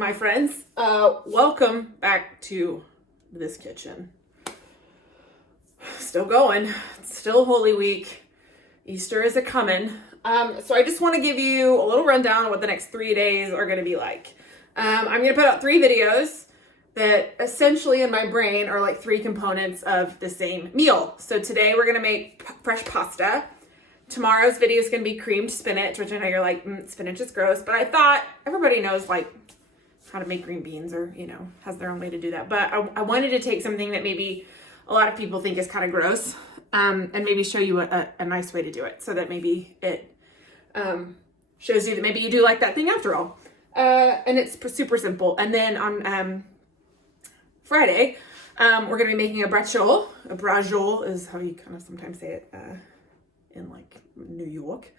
my friends. Welcome back to this kitchen. Still going. It's still Holy Week. Easter is a-coming. So I just want to give you a little rundown of what the next 3 days are going to be like. I'm going to put out 3 videos that essentially in my brain are like 3 components of the same meal. So today we're going to make fresh pasta. Tomorrow's video is going to be creamed spinach, which I know you're like, spinach is gross, but I thought everybody knows like how to make green beans or, has their own way to do that. But I wanted to take something that maybe a lot of people think is kind of gross, and maybe show you a nice way to do it so that maybe it shows you that maybe you do like that thing after all. And it's super simple. And then on Friday, we're going to be making a braciole. A braciole is how you kind of sometimes say it in like New York.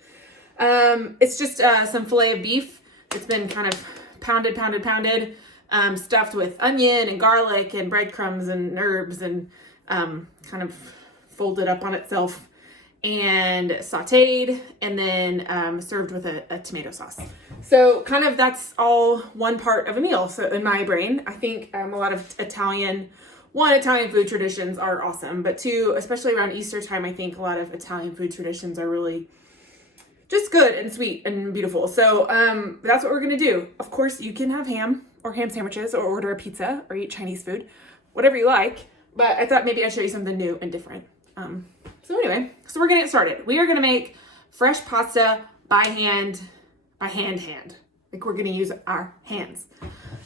It's just some filet of beef that's been kind of pounded, stuffed with onion and garlic and breadcrumbs and herbs and kind of folded up on itself and sauteed and then served with a tomato sauce. So kind of that's all one part of a meal. So in my brain, I think a lot of Italian food traditions are awesome, but 2, especially around Easter time, I think a lot of Italian food traditions are really just good and sweet and beautiful. So that's what we're gonna do. Of course, you can have ham or ham sandwiches or order a pizza or eat Chinese food, whatever you like, but I thought maybe I'd show you something new and different. So anyway, so we're gonna get started. We are gonna make fresh pasta by hand. Like we're gonna use our hands.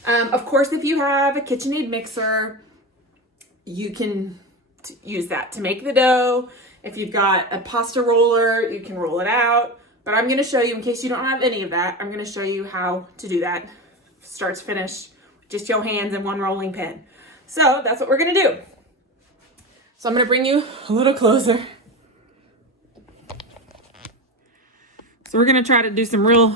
Of course, if you have a KitchenAid mixer, you can use that to make the dough. If you've got a pasta roller, you can roll it out. But I'm going to show you, in case you don't have any of that, I'm going to show you how to do that. Start to finish, just your hands and one rolling pin. So that's what we're going to do. So I'm going to bring you a little closer. So we're going to try to do some real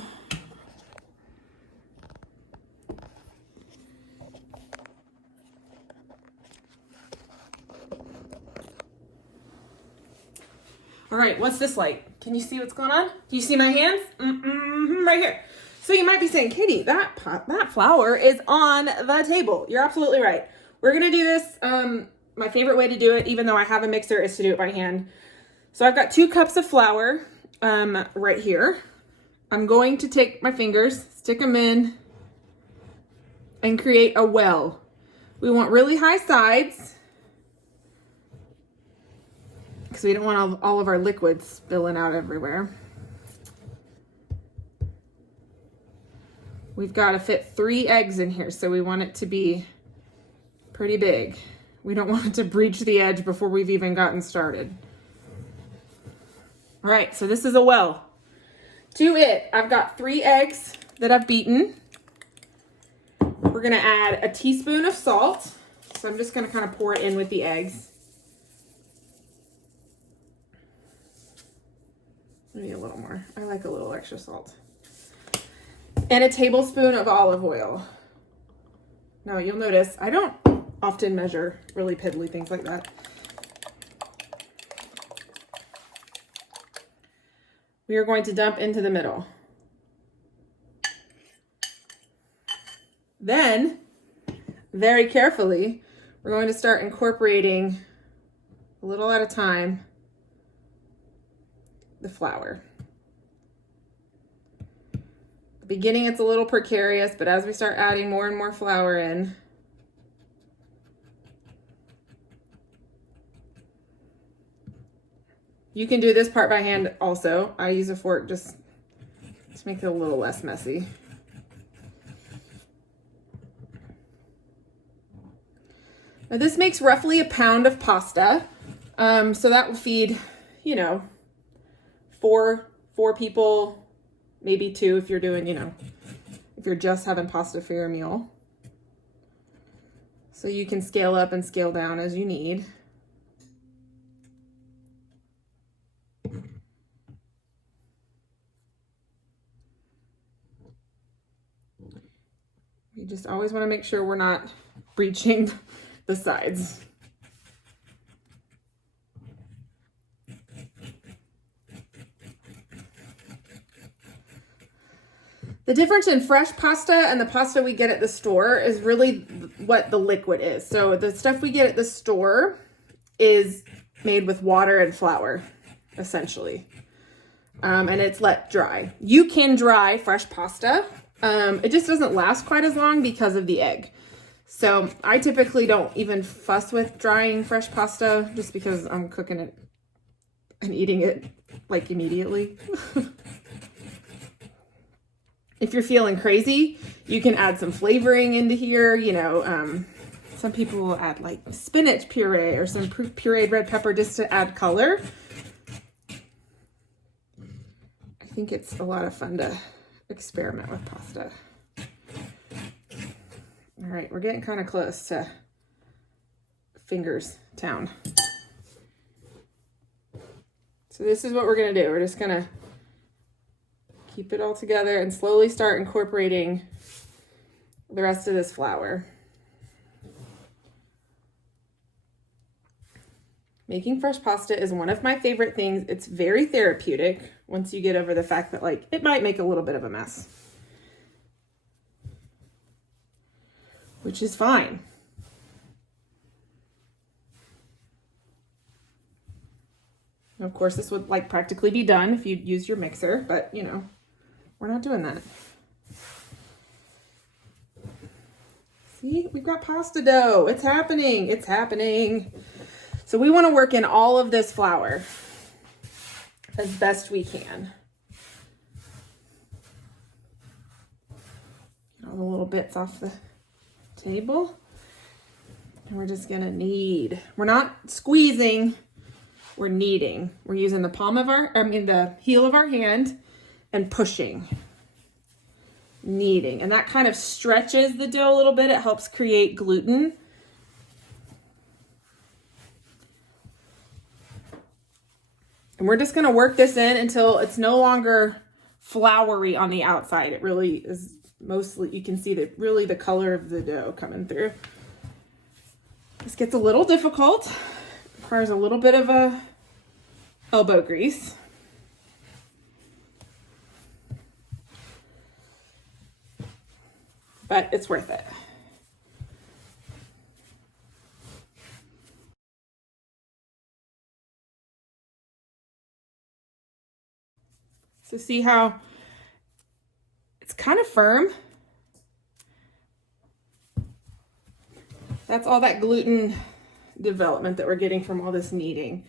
All right, what's this like? Can you see what's going on? Do you see my hands? Right here. So you might be saying, Katie, that flour is on the table. You're absolutely right. We're gonna do this. My favorite way to do it, even though I have a mixer, is to do it by hand. So I've got 2 cups of flour right here. I'm going to take my fingers, stick them in, and create a well. We want really high sides, because we don't want all of our liquids spilling out everywhere. We've got to fit 3 eggs in here, so we want it to be pretty big. We don't want it to breach the edge before we've even gotten started. All right, so this is a well. To it, I've got 3 eggs that I've beaten. We're gonna add a teaspoon of salt. So I'm just gonna kind of pour it in with the eggs. Maybe a little more. I like a little extra salt. And a tablespoon of olive oil. Now you'll notice I don't often measure really piddly things like that. We are going to dump into the middle. Then, very carefully, we're going to start incorporating a little at a time the flour. The beginning, it's a little precarious, but as we start adding more and more flour in, you can do this part by hand also. I use a fork just to make it a little less messy. Now this makes roughly a pound of pasta. So that will feed, 4 people, maybe 2 if you're doing, if you're just having pasta for your meal. So you can scale up and scale down as you need. You just always want to make sure we're not breaching the sides. The difference in fresh pasta and the pasta we get at the store is really what the liquid is. So the stuff we get at the store is made with water and flour, essentially. And it's let dry. You can dry fresh pasta. It just doesn't last quite as long because of the egg. So I typically don't even fuss with drying fresh pasta just because I'm cooking it and eating it like immediately. If you're feeling crazy, you can add some flavoring into here. You know, some people will add like spinach puree or some pureed red pepper just to add color. I think it's a lot of fun to experiment with pasta. All right, we're getting kind of close to fingers town. So this is what we're gonna do. We're just gonna keep it all together and slowly start incorporating the rest of this flour. Making fresh pasta is one of my favorite things. It's very therapeutic once you get over the fact that like it might make a little bit of a mess, which is fine. Of course, this would like practically be done if you'd use your mixer, but you know, we're not doing that. See, we've got pasta dough. It's happening. It's happening. So we want to work in all of this flour as best we can. Get all the little bits off the table. And we're just going to knead. We're not squeezing. We're kneading. We're using the heel of our hand and pushing. Kneading. And that kind of stretches the dough a little bit. It helps create gluten. And we're just going to work this in until it's no longer floury on the outside. It really is mostly, you can see that really the color of the dough coming through. This gets a little difficult. Requires a little bit of a elbow grease. But it's worth it. So see how it's kind of firm? That's all that gluten development that we're getting from all this kneading.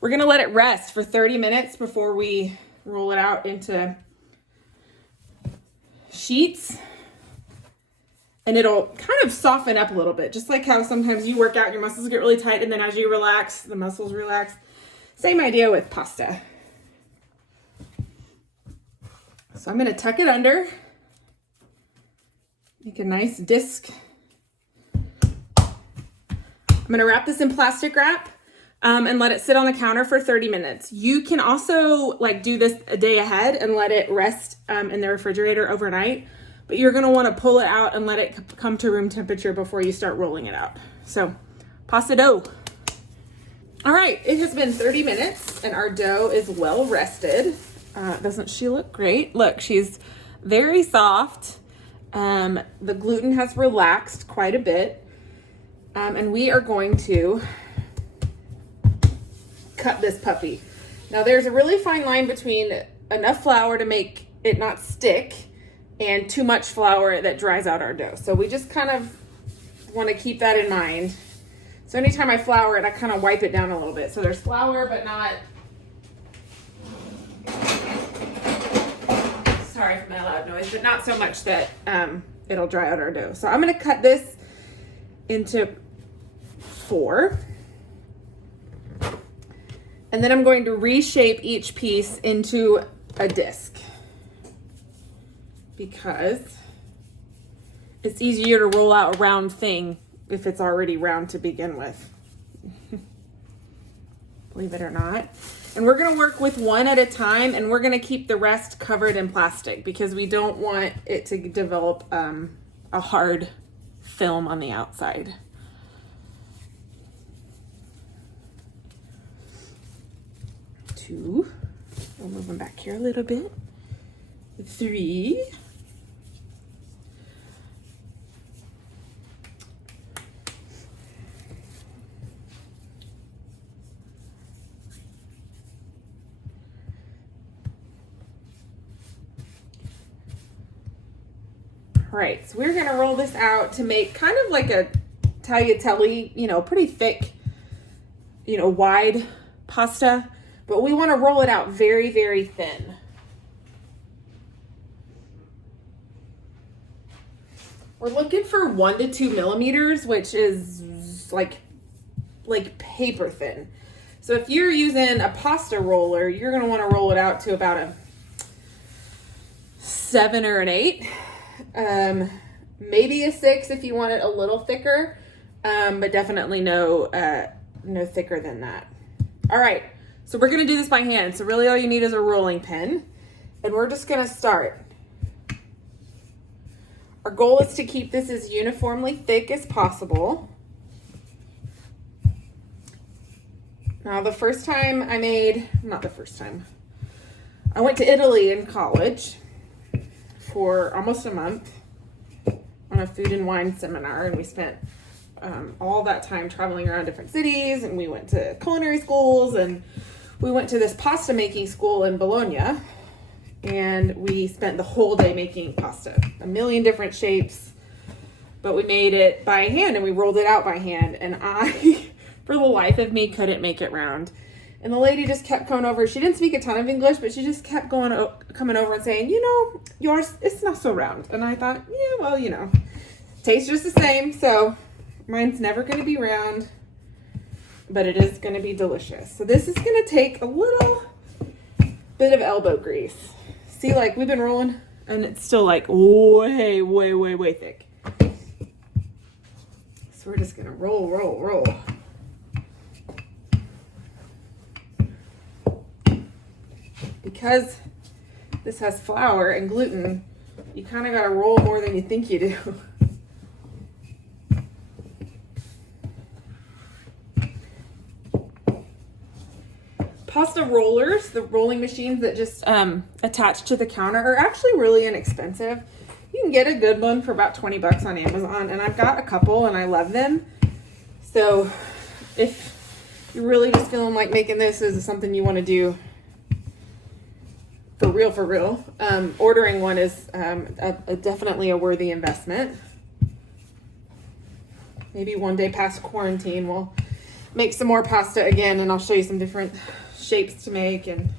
We're gonna let it rest for 30 minutes before we roll it out into sheets. And it'll kind of soften up a little bit, just like how sometimes you work out, your muscles get really tight, and then as you relax, the muscles relax. Same idea with pasta. So I'm gonna tuck it under, make a nice disc. I'm gonna wrap this in plastic wrap and let it sit on the counter for 30 minutes. You can also like do this a day ahead and let it rest in the refrigerator overnight, but you're gonna wanna pull it out and let it come to room temperature before you start rolling it out. So, pasta dough. All right, it has been 30 minutes and our dough is well rested. Doesn't she look great? Look, she's very soft. The gluten has relaxed quite a bit. And we are going to cut this puppy. Now there's a really fine line between enough flour to make it not stick and too much flour that dries out our dough. So we just kind of want to keep that in mind. So anytime I flour it, I kind of wipe it down a little bit. So there's flour, but not, sorry for my loud noise, but not so much that it'll dry out our dough. So I'm gonna cut this into 4. And then I'm going to reshape each piece into a disc because it's easier to roll out a round thing if it's already round to begin with. Believe it or not. And we're gonna work with one at a time and we're gonna keep the rest covered in plastic because we don't want it to develop a hard film on the outside. 2, we'll move them back here a little bit. 3, All right, so we're gonna roll this out to make kind of like a tagliatelle, you know, pretty thick, you know, wide pasta, but we wanna roll it out very, very thin. We're looking for 1 to 2 millimeters, which is like paper thin. So if you're using a pasta roller, you're gonna wanna roll it out to about a 7 or an 8. Maybe a 6 if you want it a little thicker, but definitely no thicker than that. All right, so we're gonna do this by hand. So really all you need is a rolling pin, and we're just gonna start. Our goal is to keep this as uniformly thick as possible. Now I went to Italy in college for almost a month on a food and wine seminar, and we spent all that time traveling around different cities, and we went to culinary schools, and we went to this pasta making school in Bologna, and we spent the whole day making pasta, a million different shapes, but we made it by hand and we rolled it out by hand, and I for the life of me couldn't make it round. And the lady just kept coming over. She didn't speak a ton of English, but she just kept coming over and saying, you know, yours, it's not so round. And I thought, yeah, well, you know, tastes just the same. So mine's never going to be round, but it is going to be delicious. So this is going to take a little bit of elbow grease. See, like we've been rolling and it's still like way, way, way, way thick. So we're just going to roll, roll, roll. Because this has flour and gluten, you kind of got to roll more than you think you do. Pasta rollers, the rolling machines that just attach to the counter, are actually really inexpensive. You can get a good one for about 20 bucks on Amazon, and I've got a couple and I love them. So if you're really just feeling like making this is something you want to do for real, ordering one is definitely a worthy investment. Maybe one day past quarantine we'll make some more pasta again, and I'll show you some different shapes to make, and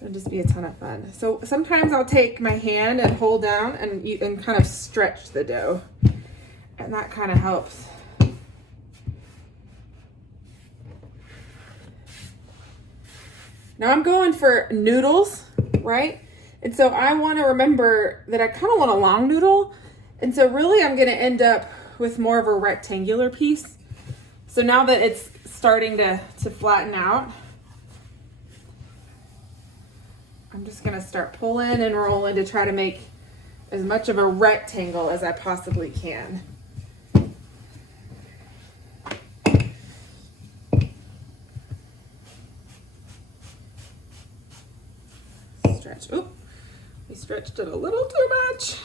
it'll just be a ton of fun. So sometimes I'll take my hand and hold down and kind of stretch the dough, and that kind of helps. Now I'm going for noodles, right? And so I want to remember that I kind of want a long noodle. And so really I'm going to end up with more of a rectangular piece. So now that it's starting to flatten out, I'm just going to start pulling and rolling to try to make as much of a rectangle as I possibly can. Oop, we stretched it a little too much.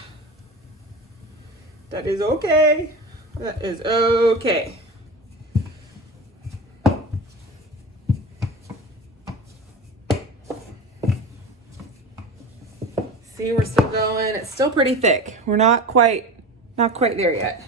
That is okay. That is okay. See, we're still going. It's still pretty thick. We're not quite there yet.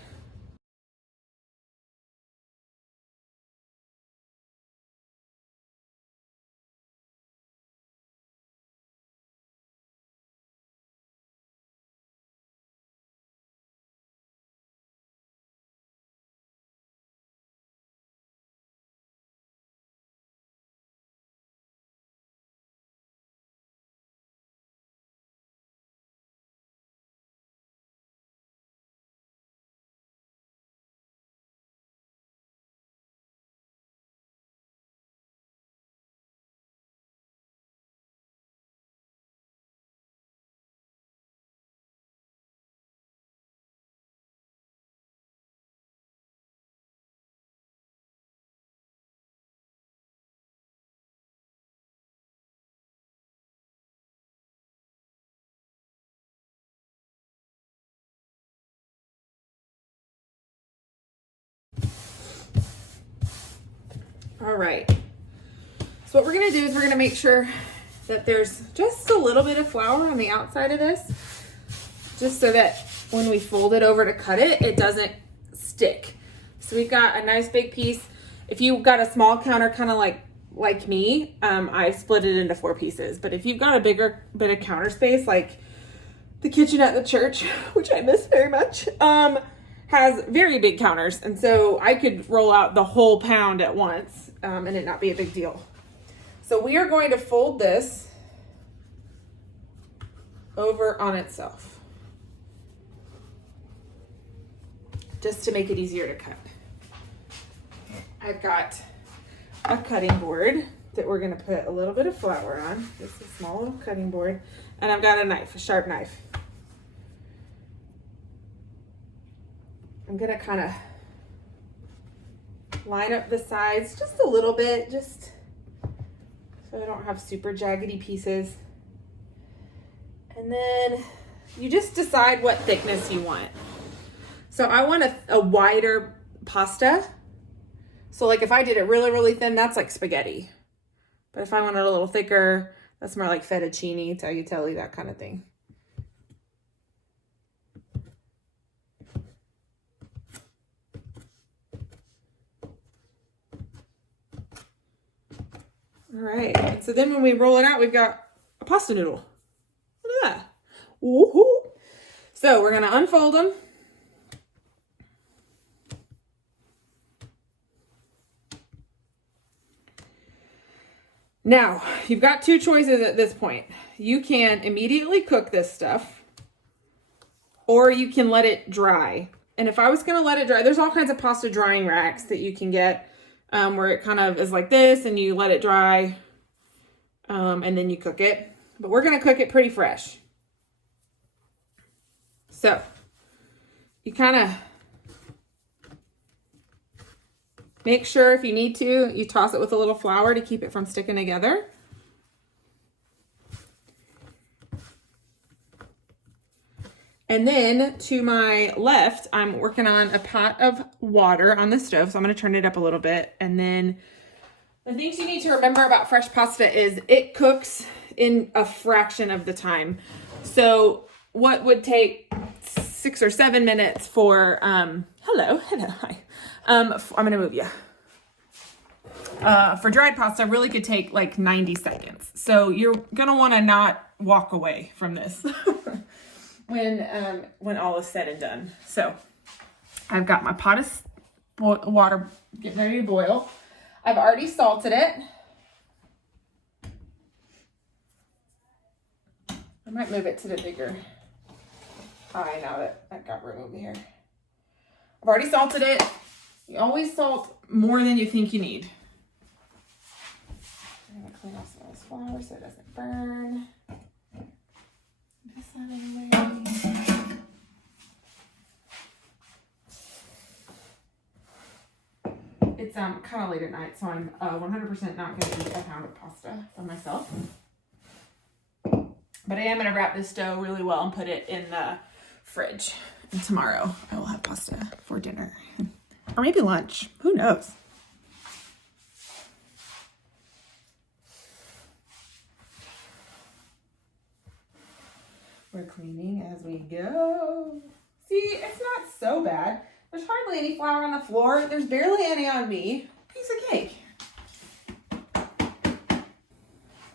All right. So what we're going to do is we're going to make sure that there's just a little bit of flour on the outside of this, just so that when we fold it over to cut it, it doesn't stick. So we've got a nice big piece. If you've got a small counter, kind of like me, I split it into 4 pieces. But if you've got a bigger bit of counter space, like the kitchen at the church, which I miss very much, has very big counters. And so I could roll out the whole pound at once and it not be a big deal. So we are going to fold this over on itself, just to make it easier to cut. I've got a cutting board that we're gonna put a little bit of flour on. This is a small little cutting board. And I've got a knife, a sharp knife. I'm gonna kind of line up the sides just a little bit, just so I don't have super jaggedy pieces. And then you just decide what thickness you want. So I want a wider pasta. So like if I did it really, really thin, that's like spaghetti. But if I want it a little thicker, that's more like fettuccine, tagliatelle, that kind of thing. All right, and so then when we roll it out, we've got a pasta noodle. Look at that. Woohoo! So we're gonna unfold them. Now, you've got 2 choices at this point. You can immediately cook this stuff, or you can let it dry. And if I was gonna let it dry, there's all kinds of pasta drying racks that you can get where it kind of is like this and you let it dry and then you cook it. But we're gonna cook it pretty fresh. So, you kind of make sure if you need to, you toss it with a little flour to keep it from sticking together. And then to my left, I'm working on a pot of water on the stove. So I'm going to turn it up a little bit. And then the things you need to remember about fresh pasta is it cooks in a fraction of the time. So what would take 6 or 7 minutes for, hello, hi. I'm going to move you. For dried pasta really could take like 90 seconds. So you're going to want to not walk away from this. When all is said and done. So I've got my pot of water getting ready to boil. I've already salted it. I might move it to the bigger pie now that that got room over here. I've already salted it. You always salt more than you think you need. I'm gonna clean off some of this flour so it doesn't burn. It's kind of late at night, so I'm 100% not going to eat a pound of pasta by myself. But I am going to wrap this dough really well and put it in the fridge. And tomorrow I will have pasta for dinner. Or maybe lunch. Who knows? We're cleaning as we go. See, it's not so bad. There's hardly any flour on the floor. There's barely any on me. Piece of cake.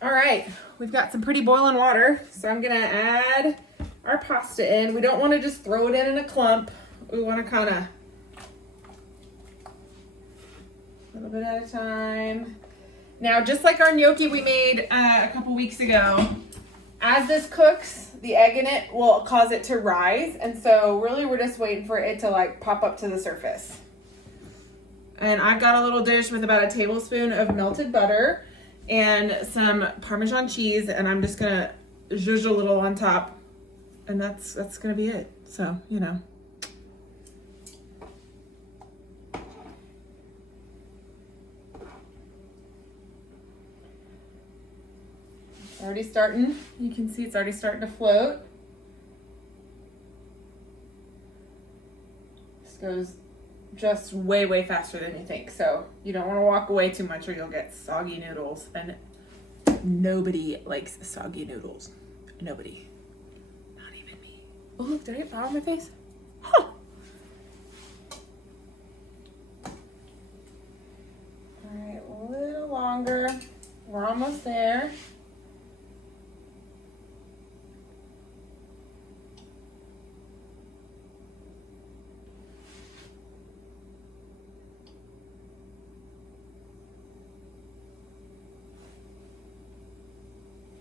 All right, we've got some pretty boiling water. So I'm gonna add our pasta in. We don't wanna just throw it in a clump. We wanna kinda, a little bit at a time. Now, just like our gnocchi we made a couple weeks ago, as this cooks, the egg in it will cause it to rise. And so really we're just waiting for it to like pop up to the surface. And I've got a little dish with about a tablespoon of melted butter and some Parmesan cheese. And I'm just gonna zhuzh a little on top. And that's gonna be it. So, you know. Already starting, you can see it's already starting to float. This goes just way, way faster than you think. So you don't want to walk away too much or you'll get soggy noodles. And nobody likes soggy noodles. Nobody. Not even me. Oh, look, did I get flour on my face? Huh. All right, a little longer. We're almost there.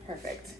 Perfect.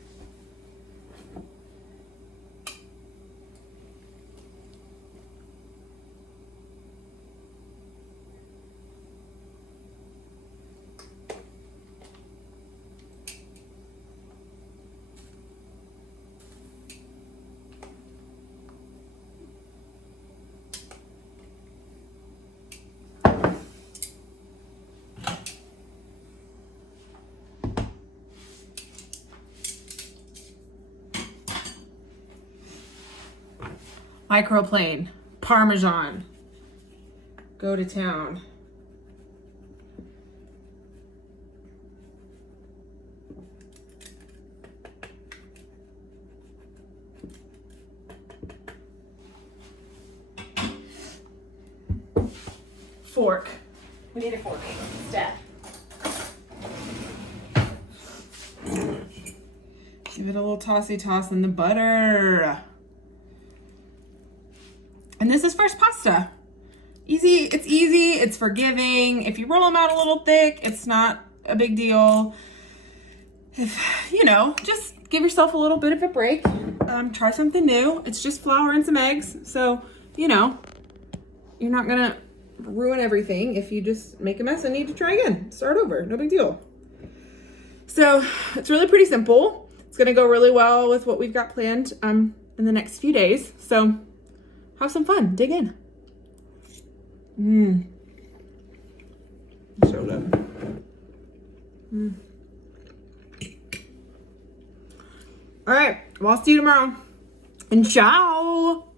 Microplane, Parmesan, go to town. Fork. We need a fork instead. Give it a little tossy toss in the butter. And this is fresh pasta. Easy, it's forgiving. If you roll them out a little thick, it's not a big deal. If, you know, just give yourself a little bit of a break. Try something new. It's just flour and some eggs. So, you know, you're not gonna ruin everything if you just make a mess and need to try again. Start over, no big deal. So it's really pretty simple. It's gonna go really well with what we've got planned in the next few days. So have some fun, dig in. So good. All right, well, I'll see you tomorrow. And ciao.